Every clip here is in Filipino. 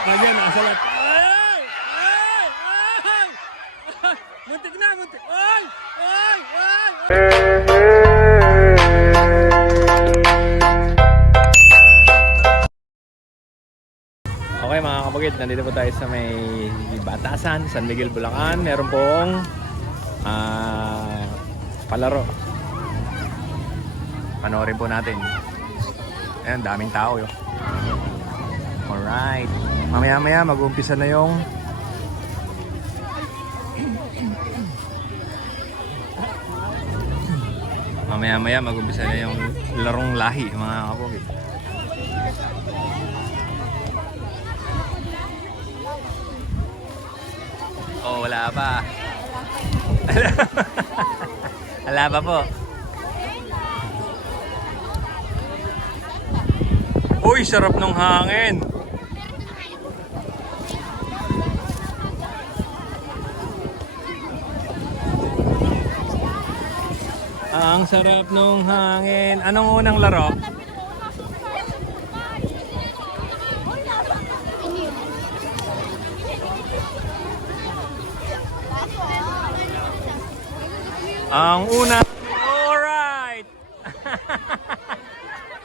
Ayan, nakasalat. Ay! Ay! Ay! Muntik na, muntik. Ay! Ay! Ay! Okay mga kapagid, nandito po tayo sa may Batasan, San Miguel, Bulacan. Meron pong palaro. Panoorin po natin. Ayan, daming tao yun. Alright. Mamaya-maya mag-uumpisa na yung larong lahi mga kapagid. Oh, wala pa. Wala pa po. Uy, sarap ng hangin. Ang sarap ng hangin. Anong unang laro? Ang una. Alright.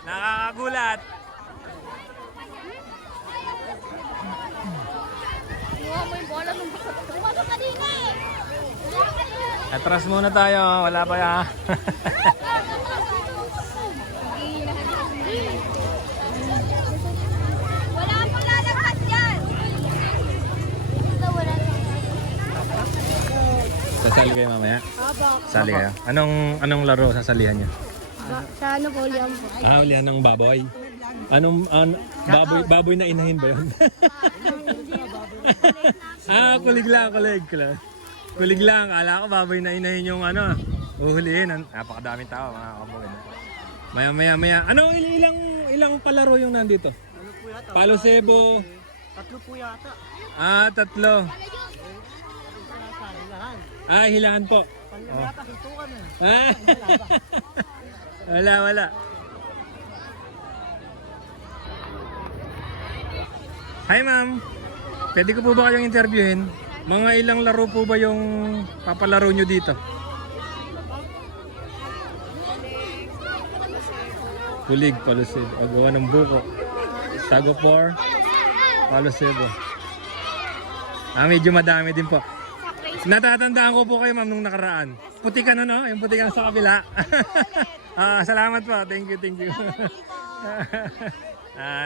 Nakakagulat. Atras muna tayo. Wala pa ya. Wala pang lalagpas yan. Sasali kayo mamaya? Sasali kayo. Anong laro sasalihan niyo? Sa ano po, ulihan po? Ulihan ng baboy. Baboy na inahin ba yun? Kulig lang. Kulig lang. Akala ko baboy na inahin yung uhulihin. Napakadaming tao mga kabukid. Maya. Ilang palaro yung nandito? Ano po yata? Palo Sebo. Tatlo po yata. Tatlo. Hilahan po. Yata, hitukan na. Wala. Hi ma'am. Pwede ko po ba kayong interviewin? Mga ilang laro po ba yung papalaro nyo dito? Kulig, Palo Sebo. Agawa ng buko. Tag of War, Palo Sebo. Medyo madami din po. Natatandaan ko po kayo ma'am nung nakaraan. Putikan yung putikan sa kabila. Salamat po. Thank you.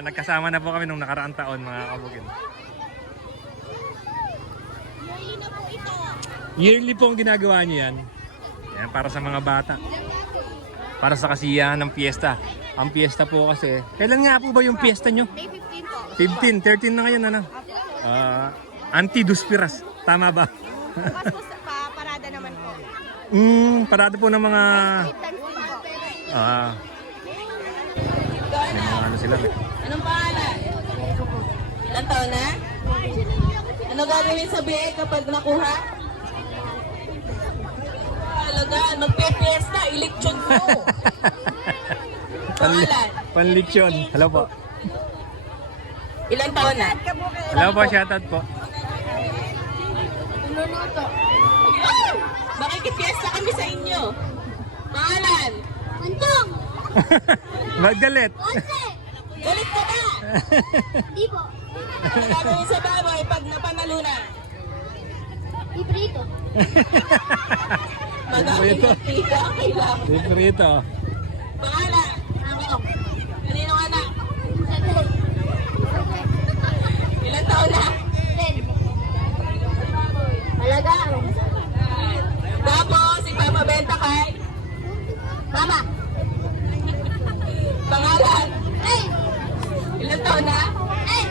Nagkasama na po kami nung nakaraang taon mga kabukid. Yearly na po ito. Yearly po ang ginagawa niyo yan. Yan para sa mga bata. Para sa kasiyahan ng piyesta. Ang piyesta po kasi, kailan nga po ba yung piyesta nyo? Day 15 po. 15, 13 na ngayon Anti-Duspiras. Tama ba? Bukas po sa parada naman po. Parada po ng mga Street dance po. may mga sila. Anong pangalan? Ilang taon na? Ano gagawin sa bieg kapag nakuha? Alagaan, magpe-fiesta, eleksyon mo. Pangalan? Panlitsyon. Hello po. Ilang taon na? Hello po, shoutout po. Luluto. Makikipiesta kami sa inyo. Pangalan? Mantong! Magalit. Onse! Galit ka ba? Di po. Ano gagawin sa baboy pag napanalunan? Ibrito. Magagawin ng pila, kailangan. Siprito. Pangalan? Ako. Kaninong anak? Ilang taon na? Alagaan. Tapos, ipapabenta kay? Mama. Pangalan? Hey! Ilang taon na? Hey!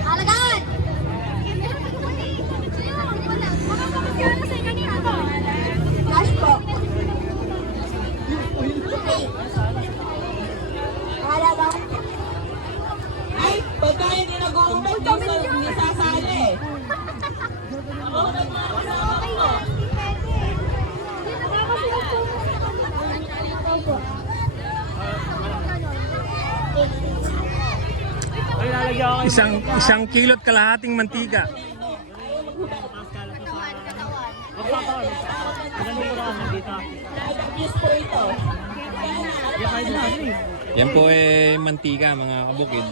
Alagaan! Cash po. Hey! Alagaan. Ay, pagka hindi nag-uumpag, hindi sasali. Ako nagmamasama ko. Opo. Lalagyan ako Isang kilot kalahating mantika. Maganda po na dito. Yes po ito. Yung kahit na, Yan po mantika mga kabukid.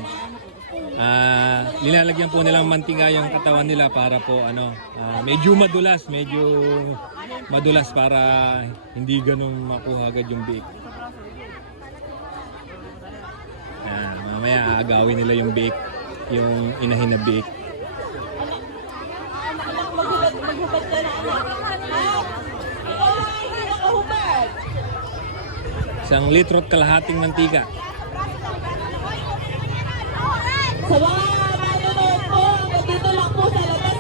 Linalagyan po nilang mantika yung katawan nila para po medyo madulas para hindi ganun makuha agad yung biik. Mamaya aagawin nila yung biik, yung inahin na biik. Anak, maghubad ka na. Ay, hindi nakahubad. 1 litro at kalahating mantika. Sa mga manonood po, dito lang po sa labas,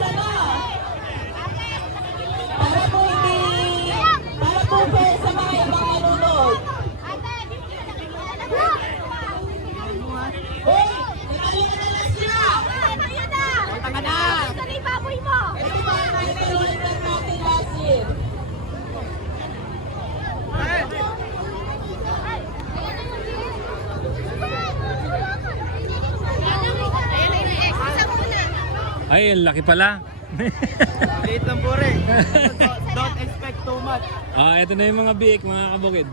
Para po sa mga ibang manonood. Hoy! Nagkaliwa na lang sila! Tama na! Ito na yung baboy mo! Ito ba ang nagkaliwa natin last year? Ay, ang laki pala. Late lang po rin. Don't expect too much. Ito na yung mga biik, mga kabukid.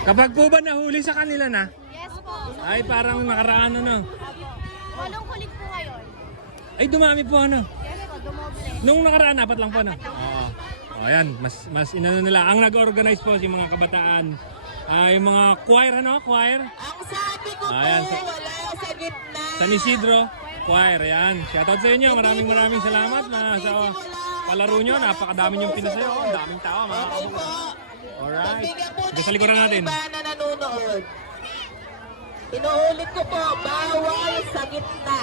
Kapag po ba nahuli sa kanila na? Yes po. Ay, parang nakaraan Walong kulit po ngayon. Ay, dumami po Yes po, dumoble. Nung nakaraan, 4 lang po Oo. Ayan, mas inano nila. Ang nag-organize po si mga kabataan. Yung mga choir, choir. Ang sabi ko po, Ayan, wala sa gitna. San Isidro, choir. Ayan. Shoutout sa inyo. Maraming salamat sa palaro nyo. Napakadami niyong pinasayo. Ang daming tao, mga Okay kabukid. po. Alright. Pagbigyan po Hanggang sa likuran natin. iba na nanonood. Inuulit ko po, bawal sa gitna.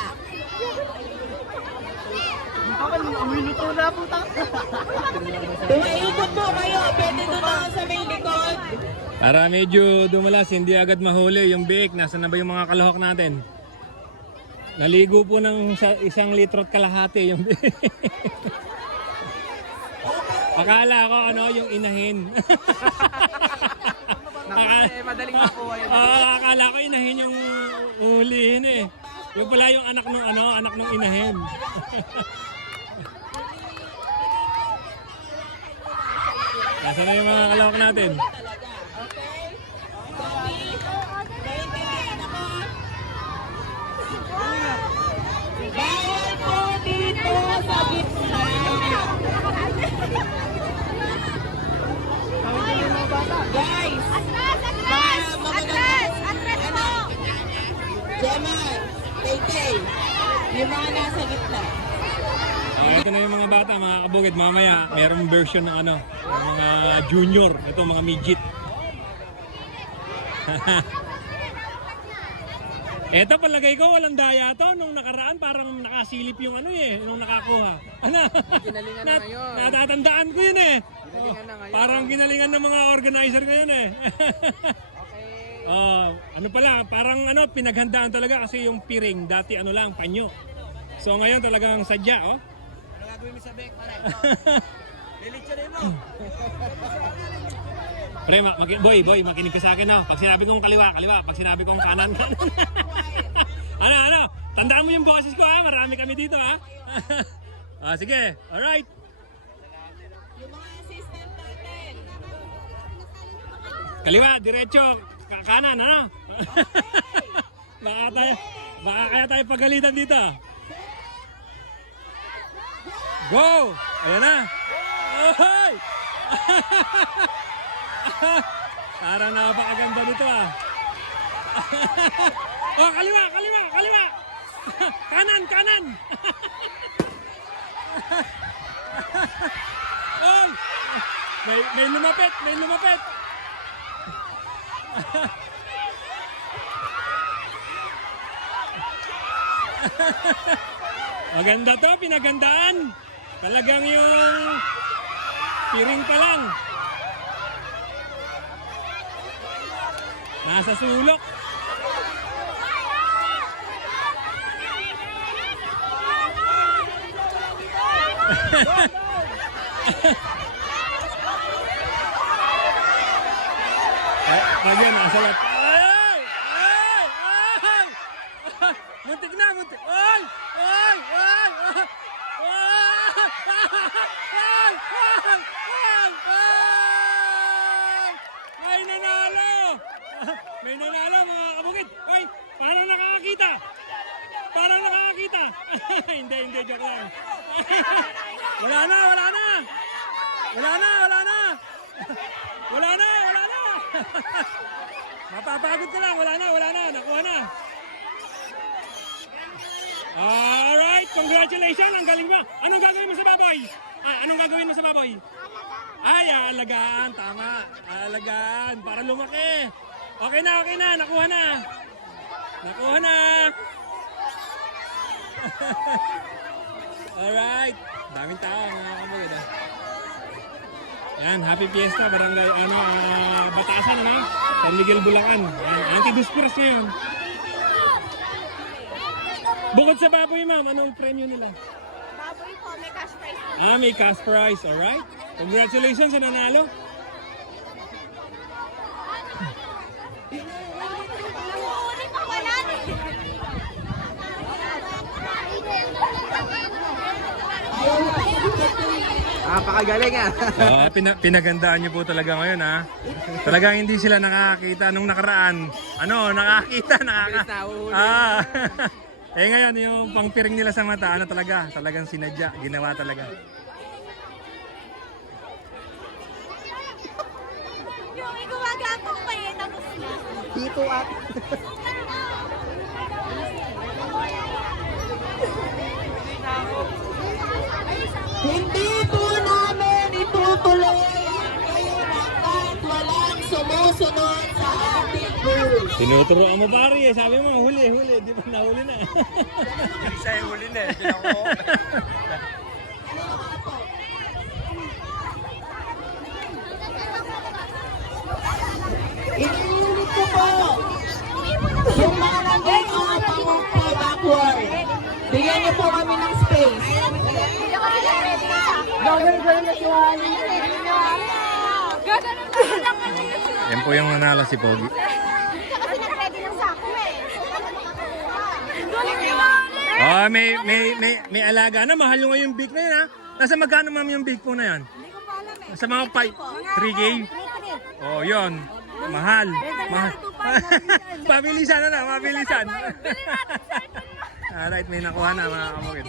Ang minuto na po Tumaikot po kayo, pwede doon lang sa may likod. Para medyo dumalas, hindi agad mahuli yung biik. Nasaan na ba yung mga kalahok natin? Naligo po ng 1 litro at kalahati yung biik. Akala ko yung inahin. Madaling makuha yun. Akala ko inahin yung ulihin eh. Yung pala yung anak nung inahin. Nasaan na yung mga kalahok natin? Okay? Copy? Naintindihan ako? Bawal po dito sa gitna. Guys, Jeman, Tay-Tay, yung mga nasa gitna. Ito na yung mga bata, mga kabukid. Mamaya, mayroong version ng ng mga junior. Ito, mga midget. Ito, palagay ko, walang daya to. Nung nakaraan, parang nakasilip yung nung nakakuha. Ginalingan na ngayon. Natatandaan ko yun eh. Ginalingan na ngayon. Parang ginalingan ng mga organizer ko yun eh. Pala, parang pinaghandaan talaga kasi yung piring, dati panyo. So ngayon talagang sadya, Ano gagawin mo sa bek, pare? Lilitsyonin mo. Pre, boy, makinig ka sa akin, Pag sinabi kong kaliwa. Pag sinabi kong kanan. Tandaan mo yung boses ko, Marami kami dito, sige, alright. Yung mga assistant natin. Kaliwa, diretso, kanan, Baka kaya tayo pagalitan dito. Go! Ayan na. Ohoy! Parang napakaganda nito, Oh, kaliwa! Kanan! Oy! May lumapit! Maganda to, pinagandaan. Talagang yung piring pa lang. Nasa sulok. Again, nasa lot. Ay! May nanalo mga kabukid. Hoy, parang nakakakita. Parang nakakakita. Hindi, joke lang. Wala na. Mapapagod ka lang. Wala na. Nakuha na. Alright, congratulations. Ang galing mo. Anong gagawin mo sa baboy? Anong gagawin mo sa baboy? Ay, aalagaan. Tama. Aalagaan. Para lumaki. Okay na. Nakuha na. Alright. Daming tao mga kabukid. Yan, happy fiesta. Barangay, Batasan, San Miguel, Bulacan. Anti-Duspiras ngayon. Bukod sa baboy, ma'am, anong premyo nila? Baboy po, may cash prize. May cash prize. Alright. Congratulations sa nanalo. Nanguhuli pa, wala na. Napakagaling Pinagandaan niyo po talaga ngayon, ha? Talagang hindi sila nakakita nung nakaraan. Nakakita. Ngayon, yung pangpiring nila sa mata, talagang sinadya, ginawa talaga. Yung igumagapang pa eh, tapos na. Dito at Hindi po namin itutuloy ang ngayon hanggat walang sumusunod sa ating rules. Tinuturoan mo pare, sabi mo huli, di ba nahuli na? isa yung huli na Iniulit ko po, yung mga nandito ang pangungpo backward. Bigyan niyo po kami ng space. Hindi ako sila ready na sa akin. Gagawin na si Wally. Gagawin lang kami. Yan po yung nanalo si Pogi. Hindi kasi nag-ready ng sako eh. So, paano makakuha? Galing ni Wally! May alaga na. Mahal yung yung big na yun, ha? Nasa magkano ma'am yung big po na yan? Hindi ko pa alam eh. Nasa mga 3K? Oh, yun. Mahal. Mabilisan na. Alright, may nakuha na mga kabukid.